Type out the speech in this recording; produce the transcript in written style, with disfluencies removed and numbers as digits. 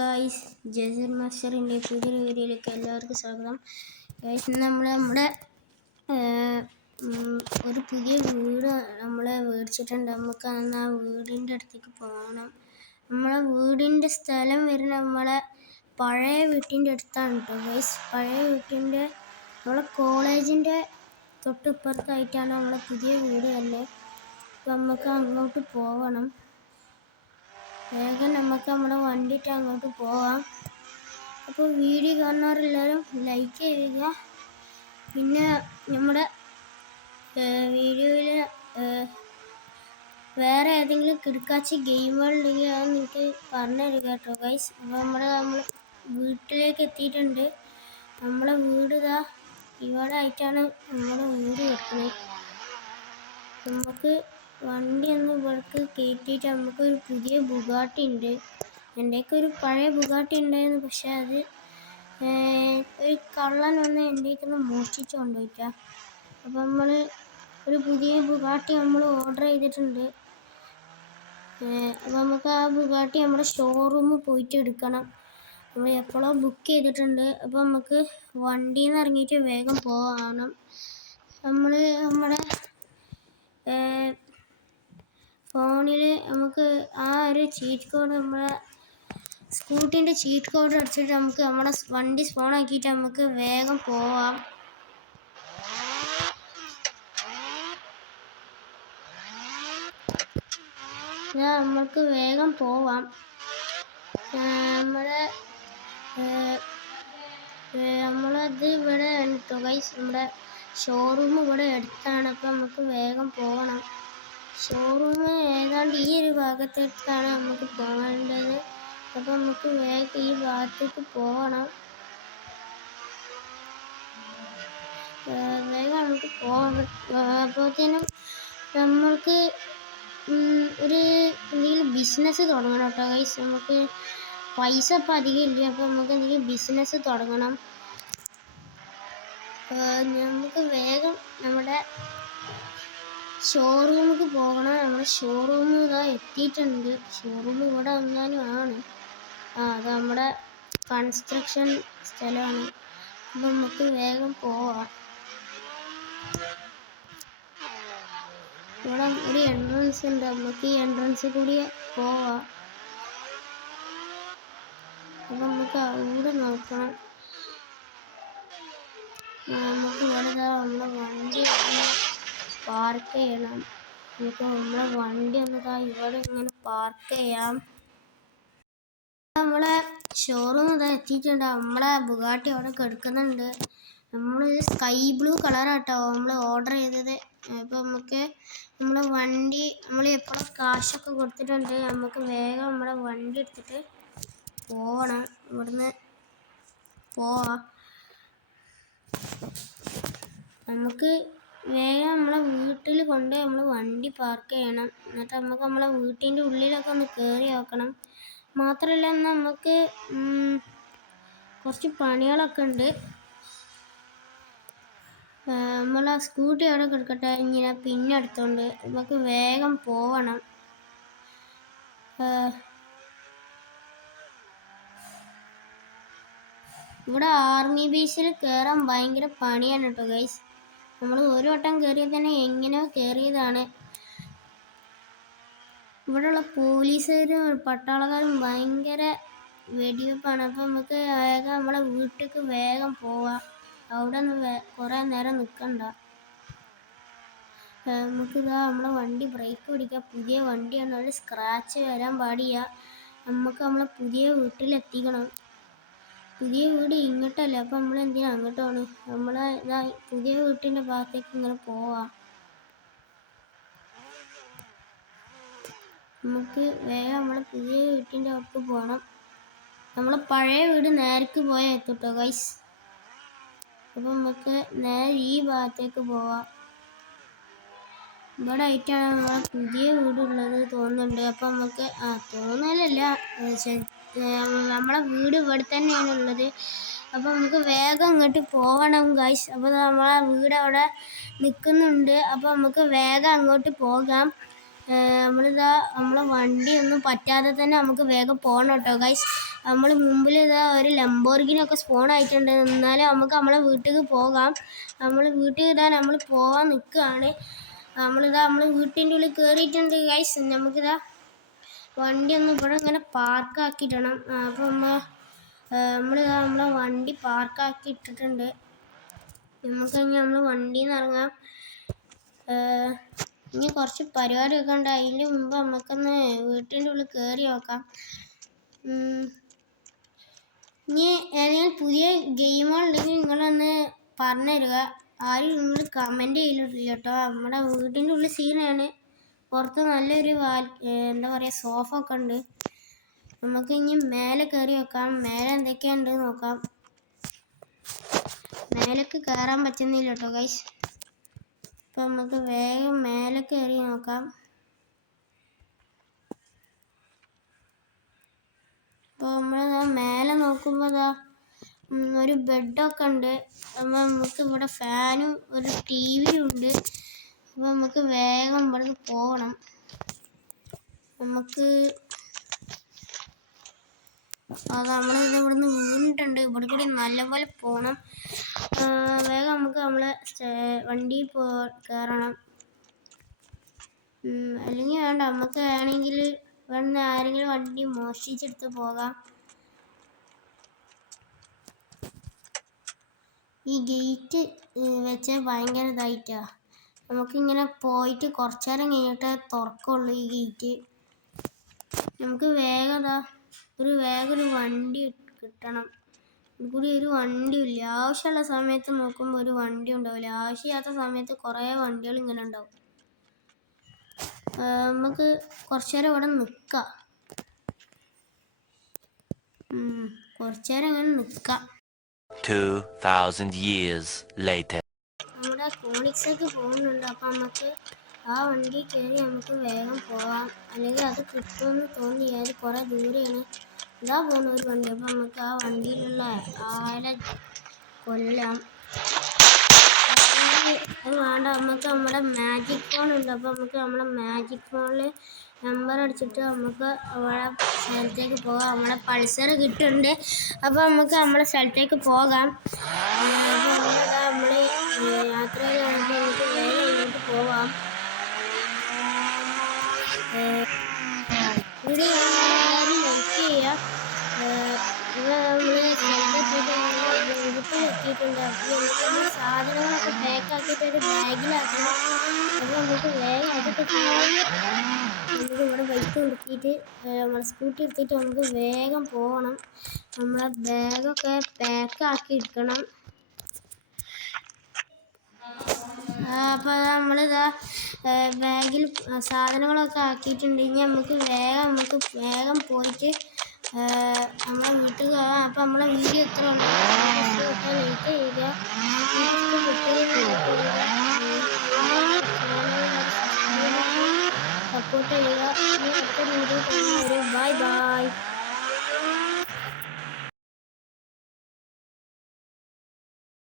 Guys, Jaseer മാസ്റ്ററിൻ്റെ പുതിയൊരു വീഡിയോയിലേക്ക് എല്ലാവർക്കും സ്വാഗതം. ഗായ്സ്, ഇന്ന് നമ്മുടെ ഒരു പുതിയ വീട് മേടിച്ചിട്ടുണ്ട്. നമുക്ക് അന്ന് ആ വീടിൻ്റെ അടുത്തേക്ക് പോകണം. നമ്മളെ വീടിൻ്റെ സ്ഥലം വരുന്ന നമ്മളെ പഴയ വീട്ടിൻ്റെ അടുത്താണ് കേട്ടോ ഗായ്സ്. പഴയ വീട്ടിൻ്റെ നമ്മളെ കോളേജിൻ്റെ തൊട്ടിപ്പുറത്തായിട്ടാണ് നമ്മളെ പുതിയ വീട് തന്നെ. അപ്പം നമുക്ക് അങ്ങോട്ട് പോകണം. വേഗം നമുക്ക് നമ്മുടെ വണ്ടിയിട്ട് അങ്ങോട്ട് പോവാം. അപ്പോൾ വീഡിയോ കാണുന്നവരെല്ലാവരും ലൈക്ക് ചെയ്യുക. പിന്നെ നമ്മുടെ വീഡിയോയിൽ വേറെ ഏതെങ്കിലും കിടക്കാച്ചി ഗെയിമുകളുണ്ടെങ്കിൽ അത് നിങ്ങൾക്ക് പറഞ്ഞു തരിക കേട്ടോ ഗൈസ്. അപ്പോൾ നമ്മൾ വീട്ടിലേക്ക് എത്തിയിട്ടുണ്ട്. നമ്മളെ വീട് ഇതാ ഇവിടെ ആയിട്ടാണ് നമ്മുടെ വീട് വെക്കുന്നത്. നമുക്ക് വണ്ടി ഒന്ന് ഇവിടേക്ക് കയറ്റിയിട്ട് നമുക്കൊരു പുതിയ ബുഗാട്ടി ഉണ്ട്. എൻ്റെയൊക്കെ ഒരു പഴയ ബുഗാട്ടി ഉണ്ടായിരുന്നു, പക്ഷെ അത് ഒരു കള്ളൻ വന്ന് എൻ്റെയൊക്കെ മോഷ്ടിച്ച് കൊണ്ടുപോയിട്ടാ. അപ്പം നമ്മൾ ഒരു പുതിയ ബുഗാട്ടി നമ്മൾ ഓർഡർ ചെയ്തിട്ടുണ്ട്. അപ്പം നമുക്ക് ആ ബുഗാട്ടി നമ്മുടെ ഷോറൂമിൽ പോയിട്ട് എടുക്കണം. നമ്മൾ എപ്പോഴോ ബുക്ക് ചെയ്തിട്ടുണ്ട്. അപ്പം നമുക്ക് വണ്ടിയിൽ നിന്ന് ഇറങ്ങിയിട്ട് വേഗം പോകണം. നമ്മൾ നമ്മുടെ ഫോണിൽ നമുക്ക് ആ ഒരു ചീറ്റ് കോഡ്, നമ്മളെ സ്കൂട്ടീൻ്റെ ചീറ്റ് കോഡ് അടിച്ചിട്ട് നമുക്ക് നമ്മുടെ വണ്ടി സ്പോൺ ആക്കിയിട്ട് നമുക്ക് വേഗം പോവാം. നമുക്ക് വേഗം പോവാം. നമ്മളത് ഇവിടെ കേട്ടോ ഗൈസ്, നമ്മുടെ ഷോറൂം ഇവിടെ അടുത്താണ്. അപ്പം നമുക്ക് വേഗം പോകണം. ഷോറൂം ഏതാണ്ട് ഈ ഒരു ഭാഗത്തേക്കാണ് നമുക്ക് പോകേണ്ടത്. അപ്പം നമുക്ക് വേഗം ഈ ഭാഗത്തേക്ക് പോകണം. വേഗം നമുക്ക് പോകണം. അപ്പോഴത്തേനും നമ്മൾക്ക് ഒരു എന്തെങ്കിലും ബിസിനസ് തുടങ്ങണം കേട്ടോ ഗൈസ്. നമുക്ക് പൈസ ഇപ്പം അധികം ഇല്ല. അപ്പോൾ നമുക്ക് എന്തെങ്കിലും ബിസിനസ് തുടങ്ങണം. നമുക്ക് വേഗം നമ്മുടെ ഷോറൂമിലേക്ക് പോകണം. നമ്മുടെ ഷോറൂം ഇതാ എത്തിയിട്ടുണ്ട്. ഷോറൂം ഇവിടെ വന്നാലും ആണ്. അത് നമ്മുടെ കൺസ്ട്രക്ഷൻ സ്ഥലമാണ്. അപ്പം നമുക്ക് വേഗം പോവാം. ഇവിടെ ഒരു എൻട്രൻസ് ഉണ്ട്. നമുക്ക് ഈ എൻട്രൻസിൽ കൂടി പോവാം. അപ്പം നമുക്ക് അവിടെ നോക്കണം. നമുക്ക് ഇവിടെ നമ്മളെ വണ്ടി പാർക്ക് ചെയ്യണം. നമുക്ക് നമ്മളെ വണ്ടി ഒന്ന് ഇവിടെ ഇങ്ങനെ പാർക്ക് ചെയ്യാം. നമ്മളെ ഷോറൂം ഇതാ എത്തിയിട്ടുണ്ട്. നമ്മളെ ബുഗാട്ടി അവിടെ കിടക്കുന്നുണ്ട്. നമ്മൾ സ്കൈ ബ്ലൂ കളറാട്ടോ നമ്മൾ ഓർഡർ ചെയ്തത്. അപ്പോൾ നമുക്ക് നമ്മളെ വണ്ടി നമ്മൾ എപ്പോഴും കാശൊക്കെ കൊടുത്തിട്ടുണ്ട്. നമുക്ക് വേഗം നമ്മുടെ വണ്ടി എടുത്തിട്ട് പോകണം. ഇവിടുന്ന് പോവാം. നമുക്ക് വേഗം നമ്മളെ വീട്ടിൽ കൊണ്ട് നമ്മൾ വണ്ടി പാർക്ക് ചെയ്യണം. എന്നിട്ട് നമുക്ക് നമ്മളെ വീട്ടിൻ്റെ ഉള്ളിലൊക്കെ ഒന്ന് കയറി നോക്കണം. മാത്രമല്ല നമുക്ക് കുറച്ച് പണികളൊക്കെ ഉണ്ട്. നമ്മളെ സ്കൂട്ടി അവിടെ കിടക്കട്ടെ, ഇങ്ങനെ പിന്നെ എടുത്തോണ്ട് നമുക്ക് വേഗം പോകണം. ഇവിടെ ആർമി ബേസിൽ കയറാൻ ഭയങ്കര പണിയാണ് കേട്ടോ ഗൈസ്. നമ്മൾ ഒരു വട്ടം കയറിയത് തന്നെ എങ്ങനെയോ കയറിയതാണ്. ഇവിടെയുള്ള പോലീസുകാരും പട്ടാളക്കാരും ഭയങ്കര വെടിവെപ്പാണ്. അപ്പം നമുക്ക് വേഗം നമ്മളെ വീട്ടിലേക്ക് വേഗം പോവാം. അവിടെ നിന്ന് കുറേ നേരം നിൽക്കണ്ട. നമുക്കിതാ നമ്മളെ വണ്ടി ബ്രേക്ക് പിടിക്കുക. പുതിയ വണ്ടിയാണ്, ഒരു സ്ക്രാച്ച് വരാൻ പാടില്ല. നമുക്ക് നമ്മളെ പുതിയ വീട്ടിലെത്തിക്കണം. പുതിയ വീട് ഇങ്ങോട്ടല്ല, അപ്പം നമ്മൾ എന്തിനാ അങ്ങോട്ടാണ്. നമ്മളെ ഇതാ പുതിയ വീട്ടിൻ്റെ ഭാഗത്തേക്ക് ഇങ്ങനെ പോവാം. നമുക്ക് വേഗം നമ്മളെ പുതിയ വീട്ടിൻ്റെ അവിടേക്ക് പോകണം. നമ്മളെ പഴയ വീട് നേരേക്ക് പോയാൽ എത്തിട്ടോ ഗൈസ്. അപ്പം നമുക്ക് നേരെ ഈ ഭാഗത്തേക്ക് പോവാം. ഇവിടെ ആയിട്ടാണ് നമ്മളെ പുതിയ വീടുള്ളത് തോന്നുന്നുണ്ട്. അപ്പം നമുക്ക് തോന്നലല്ല, നമ്മളെ വീട് ഇവിടെ തന്നെയാണ് ഉള്ളത്. അപ്പം നമുക്ക് വേഗം ഇങ്ങോട്ട് പോകണം ഗൈസ്. അപ്പോൾ നമ്മളെ വീട് അവിടെ നിൽക്കുന്നുണ്ട്. അപ്പം നമുക്ക് വേഗം അങ്ങോട്ട് പോകാം. നമ്മളിതാ നമ്മളെ വണ്ടി ഒന്നും പറ്റാതെ തന്നെ നമുക്ക് വേഗം പോകണം കേട്ടോ ഗൈസ്. നമ്മൾ മുമ്പിൽ ഇതാ ഒരു ലംബോർഗിനൊക്കെ സ്പോൺ ആയിട്ടുണ്ട്. എന്നാലും നമുക്ക് നമ്മളെ വീട്ടിലേക്ക് പോകാം. നമ്മൾ വീട്ടിൽ ഇതാ നമ്മൾ പോകാൻ നിൽക്കുകയാണ്. നമ്മൾ വീട്ടിൻ്റെ ഉള്ളിൽ കയറിയിട്ടുണ്ട് ഗൈസ്. നമുക്കിതാ വണ്ടി ഒന്ന് ഇവിടെ ഇങ്ങനെ പാർക്കാക്കിയിടണം. അപ്പോൾ നമ്മളിതാ നമ്മളെ വണ്ടി പാർക്കാക്കി ഇട്ടിട്ടുണ്ട്. നമുക്ക് ഇനി നമ്മൾ വണ്ടിയിൽ നിന്ന് ഇറങ്ങാം. ഇനി കുറച്ച് പരിപാടിയൊക്കെ ഉണ്ട്. അതിന് മുമ്പ് നമുക്കൊന്ന് വീട്ടിൻ്റെ ഉള്ളിൽ കയറി നോക്കാം. ഇനി ഏതെങ്കിലും പുതിയ ഗെയിമുകളുണ്ടെങ്കിൽ നിങ്ങളൊന്ന് പറഞ്ഞു തരിക. ആരും നിങ്ങൾ കമൻറ്റ് ചെയ്തിട്ടില്ല കേട്ടോ. നമ്മുടെ വീട്ടിൻ്റെ ഉള്ളിൽ സീനാണ്. പുറത്ത് നല്ലൊരു എന്താ പറയുക സോഫ ഒക്കെ ഉണ്ട്. നമുക്ക് ഇനി മേലെ കയറി നോക്കാം. മേലെ എന്തൊക്കെയുണ്ട് നോക്കാം. മേലേക്ക് കയറാൻ പറ്റുന്നില്ല കേട്ടോ ഗൈസ്. അപ്പം നമുക്ക് വേഗം മേലെ കയറി നോക്കാം. അപ്പോൾ നമ്മൾ മേലെ നോക്കുമ്പോൾ ഒരു ബെഡൊക്കെ ഉണ്ട്. അപ്പോൾ നമുക്ക് ഇവിടെ ഫാനും ഒരു ടി വിയും ഉണ്ട്. അപ്പോൾ നമുക്ക് വേഗം ഇവിടെ പോകണം. നമ്മളിത് ഇവിടുന്ന് വീണിട്ടുണ്ട്. ഇവിടെ കൂടി നല്ലപോലെ പോകണം. വേഗം നമുക്ക് നമ്മളെ വണ്ടിയിൽ കയറണം. അല്ലെങ്കിൽ വേണ്ട, നമുക്ക് വേണമെങ്കിൽ ഇവിടുന്ന് ആരെങ്കിലും വണ്ടി മോഷ്ടിച്ചെടുത്ത് പോകാം. ഈ ഗേറ്റ് വെച്ച് ഭയങ്കര ഇതായിട്ടാ. നമുക്കിങ്ങനെ പോയിട്ട് കുറച്ച് നേരം കഴിഞ്ഞിട്ട് തുറക്കുള്ളൂ ഈ ഗേറ്റ്. നമുക്ക് വേഗം ഒരു വണ്ടി കിട്ടണം. ഇവിടെ ഒരു വണ്ടിയും ഇല്ല. ആവശ്യമുള്ള സമയത്ത് നോക്കുമ്പോൾ ഒരു വണ്ടി ഉണ്ടാവില്ല. ആവശ്യമില്ലാത്ത സമയത്ത് കുറേ വണ്ടികൾ ഇങ്ങനെ ഉണ്ടാവും. നമുക്ക് കുറച്ച് നേരം ഇവിടെ നിൽക്കാം. കുറച്ച് നേരം ഇങ്ങനെ നിൽക്കാം. 2000 years later. നമ്മുടെ കോണിക്സൊക്കെ പോകുന്നുണ്ട്. അപ്പം നമുക്ക് ആ വണ്ടി കയറി നമുക്ക് വേഗം പോവാം. അല്ലെങ്കിൽ അത് കിട്ടുമെന്ന് തോന്നി. അത് കുറേ ദൂരെയാണ്. ഇതാ പോകുന്ന ഒരു വണ്ടി. അപ്പം നമുക്ക് ആ വണ്ടിയിലുള്ള ആളെ കൊല്ലാം. അത് വേണ്ട, നമുക്ക് നമ്മുടെ മാജിക് ഫോൺ ഉണ്ട്. അപ്പം നമുക്ക് നമ്മുടെ മാജിക് ഫോണിൽ നമ്പർ അടിച്ചിട്ട് നമുക്ക് അവിടെ സ്ഥലത്തേക്ക് പോകാം. നമ്മുടെ പൾസർ കിട്ടുന്നുണ്ട്. അപ്പോൾ നമുക്ക് നമ്മുടെ സ്ഥലത്തേക്ക് പോകാം. നമ്മൾ യാത്ര ചെയ്യുമ്പോൾ നമുക്ക് വേഗം ഇങ്ങോട്ട് പോവാം. ഇവിടെ ആരും വെയിറ്റ് ചെയ്യാം. നമ്മൾ സ്ഥലത്തെത്തിയിട്ട് വീട്ടിലെത്തിയിട്ടുണ്ട്. അപ്പോൾ നമുക്ക് സാധനങ്ങളൊക്കെ പാക്കാക്കിയിട്ട് ഒരു ബാഗിലാക്കണം. അപ്പോൾ നമുക്ക് വേഗം അതൊക്കെ നമുക്ക് ഇവിടെ ബൈക്ക് നിർത്തിയിട്ട് നമ്മുടെ സ്കൂട്ടി എടുത്തിട്ട് നമുക്ക് വേഗം പോകണം. നമ്മളെ ബാഗൊക്കെ പാക്കാക്കി എടുക്കണം. അപ്പോൾ നമ്മളിതാ ബാഗിൽ സാധനങ്ങളൊക്കെ ആക്കിയിട്ടുണ്ട്. ഇനി നമുക്ക് വേഗം പോയിട്ട് നമ്മളെ വീട്ടിൽ കയറാം. അപ്പോൾ നമ്മളെ വീഡിയോ ഇത്ര ഉണ്ട്. ലൈക്ക് ചെയ്യുക, സപ്പോർട്ട് ചെയ്യുക. അടുത്ത വീഡിയോ കാണുന്നവരെ ബൈ ബൈ.